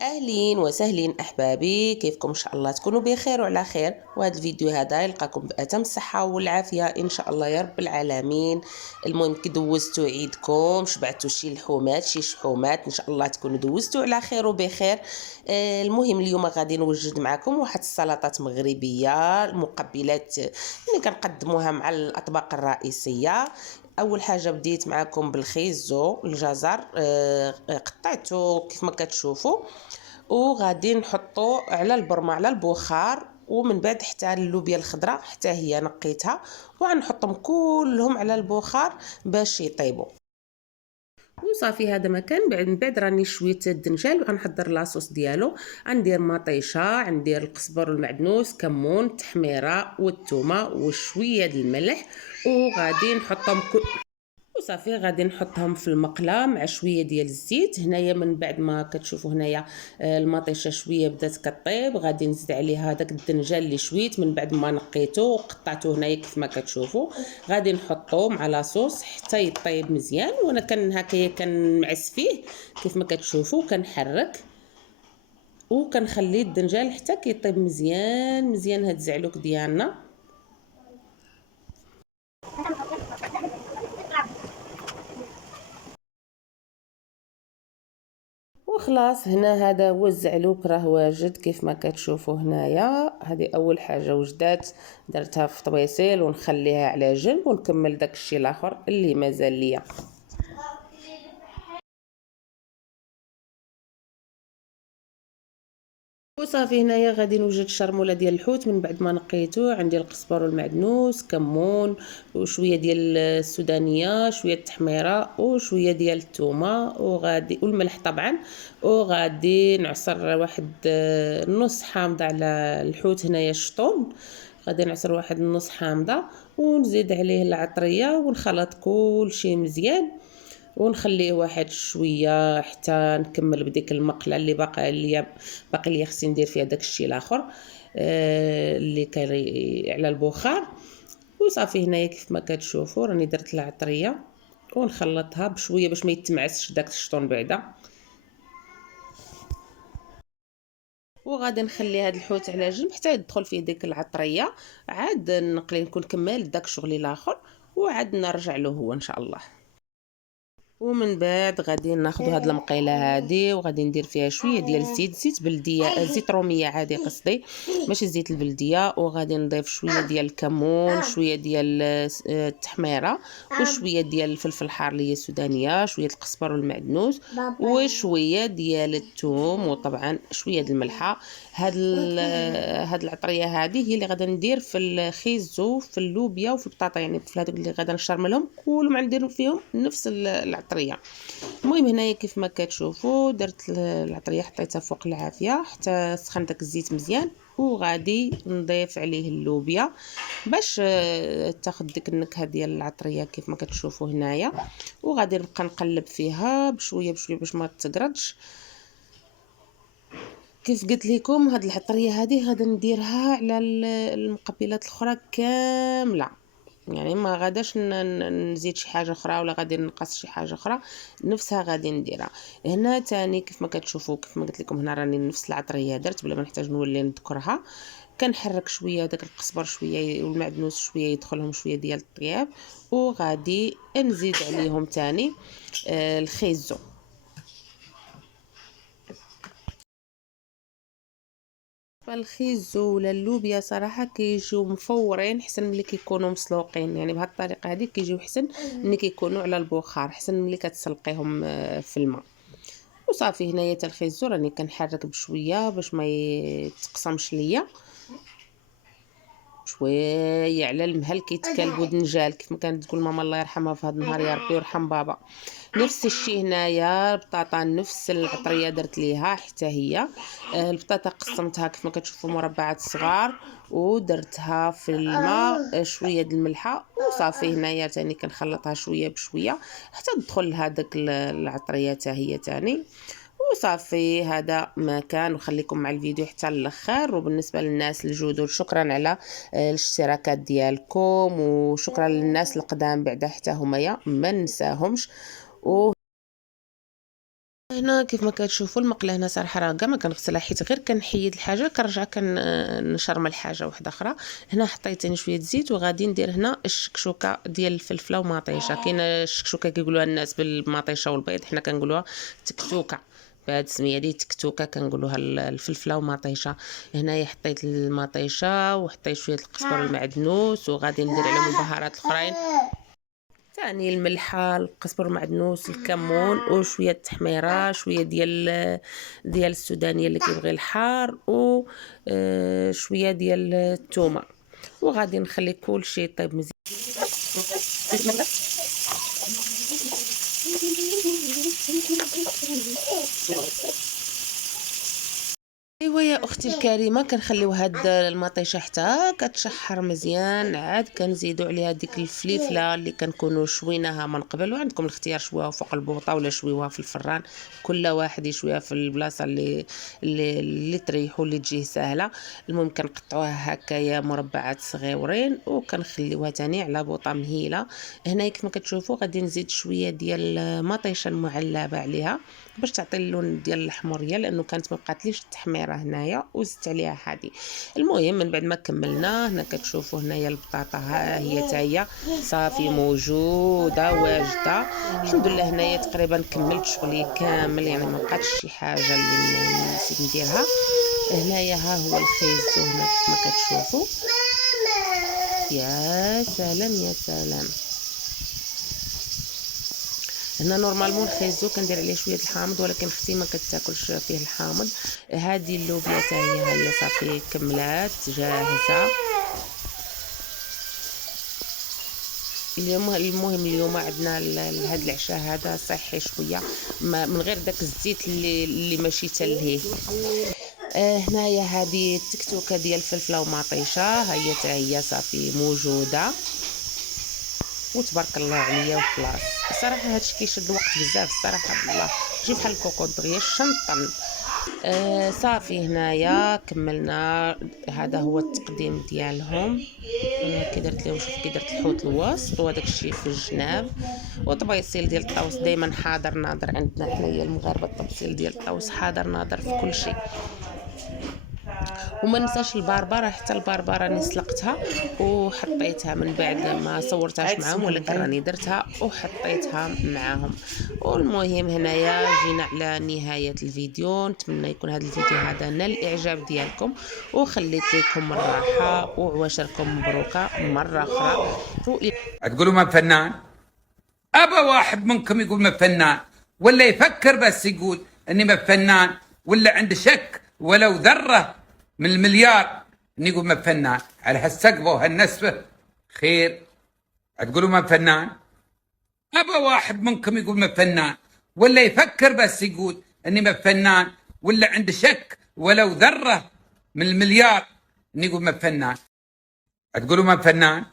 اهلين وسهلين احبابي، كيفكم؟ ان شاء الله تكونوا بخير وعلى خير. وهذا الفيديو هذا يلقاكم باتم الصحه والعافيه ان شاء الله يا رب العالمين. المهم كي دوزتوا عيدكم، شبعتوا شي لحومات شي شحومات، ان شاء الله تكونوا دوزتوا على خير وبخير. المهم اليوم غادي نوجد معكم واحد السلطات مغربيه، المقبلات اللي كنقدموها مع الاطباق الرئيسيه. اول حاجه بديت معكم بالخيزو الجزر، قطعته كيف ما كتشوفوا، وغادي نحطو على البرمه على البخار، ومن بعد حتى اللوبيا الخضراء حتى هي نقيتها وغنحطهم كلهم على البخار باش يطيبوا. وصافي هذا مكان. من بعد راني شويت الدنجال وغنحضر لاصوص ديالو. غندير مطيشه، غندير القزبر والمعدنوس، كمون، التحميره والثومه وشويه د الملح، وغادي نحطهم وصافي غادي نحطهم في المقله مع شويه ديال الزيت. هنايا من بعد ما كتشوفوا هنايا المطيشه شويه بدات كطيب، غادي نزيد عليها داك الدنجال اللي شويت من بعد ما نقيته وقطعته هنايا كيف ما كتشوفوا. غادي نحطوه مع لاصوص حتى يطيب مزيان، وانا هكايا كنمعس فيه كيف ما كتشوفوا، كنحرك وكنخلي الدنجال حتى كيطيب مزيان مزيان. هاد الزعلوك ديالنا وخلاص. هنا هذا هو الزعلوك راه واجد كيف ما كتشوفوا هنايا. هذه اول حاجه وجدات، درتها في طبيسيل ونخليها على جنب ونكمل داكشي الاخر اللي مازال ليا. وصافي هنايا غادي نوجد الشرموله ديال الحوت من بعد ما نقيته. عندي القزبر والمعدنوس، كمون، وشويه ديال السودانيه، شويه التحميره وشويه ديال الثومه، وغادي والملح طبعا. وغادي نعصر واحد نص حامضه على الحوت هنايا الشطون. غادي نعصر واحد نص حامضه ونزيد عليه العطريه ونخلط كلشي مزيان ونخليه واحد شويه حتى نكمل بديك المقله اللي باقي ليا خصني ندير فيها داكشي الاخر اللي كان على البخار. وصافي هنايا كيف ما كتشوفوا راني درت العطريه ونخلطها بشويه باش ما يتمعسش داك الشطون بعدا. وغادي نخلي هاد الحوت على جنب حتى يدخل فيه ديك العطريه، عاد نقلي نكون كملت داك شغلي الاخر وعاد نرجع له هو ان شاء الله. ومن بعد غادي ناخذ هاد المقيله هادي وغادي ندير فيها شويه ديال الزيت، زيت بلديه، زيت روميه عادي قصدي ماشي زيت البلديه. وغادي نضيف شويه ديال الكمون، شويه ديال التحميره، وشويه ديال الفلفل الحار اللي هي السودانيه، شويه القزبر والمعدنوس، وشويه ديال الثوم، وطبعا شويه ديال الملحه. هاد العطريه هذه هي اللي غادي ندير في الخيزو، في اللوبيا وفي البطاطا، يعني في هذوك اللي غادي نشرملهم كلهم ندير فيهم نفس العطريه. المهم هنايا كيف ما كتشوفوا درت العطريه حطيتها فوق العافيه حتى سخن داك الزيت مزيان، وغادي نضيف عليه اللوبيا باش تاخذ ديك النكهه ديال العطريه كيف ما كتشوفوا هنايا. وغادي نبقى نقلب فيها بشويه بشويه باش ما تقردش. كيف قلت لكم هاد العطريه هذه غادي نديرها على المقبلات الاخرى كامله، يعني ما غاداش نزيد شي حاجه اخرى ولا غادي نقص شي حاجه اخرى، نفسها غادي نديرها. هنا تاني كيف ما كتشوفوا كيف ما قلت لكم هنا راني نفس العطريه درت بلا ما نحتاج نولي نذكرها. كنحرك شويه داك القزبر شويه والمعدنوس شويه يدخلهم شويه ديال الطياب، وغادي نزيد عليهم تاني الخيزو. فالخيزو ولا اللوبيا صراحه كيجيو مفورين حسن ملي كيكونوا مسلوقين، يعني بهذه الطريقه هذه كيجيو حسن ملي كيكونوا على البخار، حسن ملي كتسلقيهم في الماء. وصافي هنايا حتى الخيزو راني كنحرك بشويه باش ما يتقسمش ليا، شويه على المهل كيتكلبوا دنجال كيف ما كانت تقول ماما الله يرحمها في هذا النهار، يا ربي يرحم بابا. نفس الشيء هنايا البطاطا نفس العطريه درت ليها حتى هي. البطاطا قسمتها كيف ما كتشوفوا مربعات صغار ودرتها في الماء شويه د الملحه، وصافي هنايا تاني كنخلطها شويه بشويه حتى تدخل هذاك العطريه حتى هي تاني. وصافي هذا ما كان، وخليكم مع الفيديو حتى الاخر. وبالنسبه للناس الجدد شكرا على الاشتراكات ديالكم، وشكرا للناس القدام بعدا حتى همايا ما ننساهمش. هنا كيف ما كتشوفوا المقله هنا صراحه راه كاع ما كنغسلها، حيت غير كنحيد الحاجه كنرجع كنشرمل حاجه واحده اخرى. هنا حطيت ثاني شويه زيت، وغادي ندير هنا الشكشوكه ديال الفلفله ومطيشه. كاينه الشكشوكه كيقولوها الناس بالمطيشه والبيض، حنا كنقولوها تكتوكه بهاد السميه ديال تكتوكه، كنقولوها الفلفله ومطيشه. هنايا حطيت المطيشه وحطيت شويه القزبر المعدنوس، وغادي ندير عليهم البهارات الاخرين ثاني الملحه، القزبر المعدنوس، الكمون، وشويه التحميره، شويه ديال السودانيه اللي كيبغي الحار، و شويه ديال الثومه. وغادي نخلي كلشي يطيب مزيان. ايوا يا اختي الكريمه، كنخليو هاد المطيشه حتى كتشحر مزيان، عاد كنزيدو عليها ديك الفليفله اللي كنكونوا شويناها من قبل، وعندكم الاختيار شويوها فوق البوطه ولا شويوها في الفران، كل واحد يشويها في البلاصه اللي تريحو، اللي تجيه سهله. المهم كنقطعوها هكايا مربعات صغيورين، وكنخليوها تاني على بوطه مهيله. هنايا كيف ما كتشوفوا غادي نزيد شويه ديال المطيشه المعلبه عليها باش تعطي اللون ديال الحموريه، لانه كانت ما بقاتليش التحميره هنايا، وزدت عليها هذه. المهم من بعد ما كملنا، هنا كتشوفوا هنايا البطاطا ها هي حتى هي صافي موجوده واجده. الحمد لله هنايا تقريبا كملت شغلي كامل، يعني ما بقاتش شي حاجه اللي نسيت نديرها. هنايا ها هو الخيزو هنا كيف ما كتشوفوا. يا سلام يا سلام. هنا نورمالمون الخيزو كندير عليه شويه الحامض، ولكن اختي ما كتاكلش فيه الحامض. هذه اللوبيا حتى هي صافي كملات جاهزه. المهم اليوم عندنا هذا العشاء هذا صحي شويه، من غير داك الزيت اللي ماشي تلهيه. هنايا هذه التكتوكه ديال الفلفله ومطيشه، هي حتى هي صافي موجوده، وتبارك الله عليا وخلاص. الصراحه هادشي كيشد الوقت بزاف الصراحه، بالله ماشي بحال الكوكوط دغيا الشنطن. صافي هنايا كملنا. هذا هو التقديم ديالهم. كي درت لهم، شوف كي درت الحوت الوسط، وهداك الشيء في الجناب، وطبيصيل ديال الطاوس دائما حاضر ناظر عندنا حنايا المغاربه. الطبيصيل ديال الطاوس حاضر ناظر في كل شيء. وما ننساش الباربره، حتى الباربره راني سلقتها وحطيتها من بعد ما صورتهاش معاهم، ولكن راني درتها وحطيتها معاهم. والمهم هنايا جينا على نهايه الفيديو. نتمنى يكون هذا الفيديو هذا نال الاعجاب ديالكم، وخليت لكم الراحه، وعواشركم مبروكه مره اخرى. تقولوا ما فنان؟ أبا واحد منكم يقول ما فنان، ولا يفكر بس يقول اني ما فنان، ولا عنده شك ولو ذرة من المليار اني يقول ما فنان على هالسقفة وهالنسبة. خير، تقولوا ما فنان؟ أبا واحد منكم يقول ما فنان، ولا يفكر بس يقول اني ما فنان، ولا عنده شك ولو ذرة من المليار اني يقول ما فنان. تقولوا ما فنان؟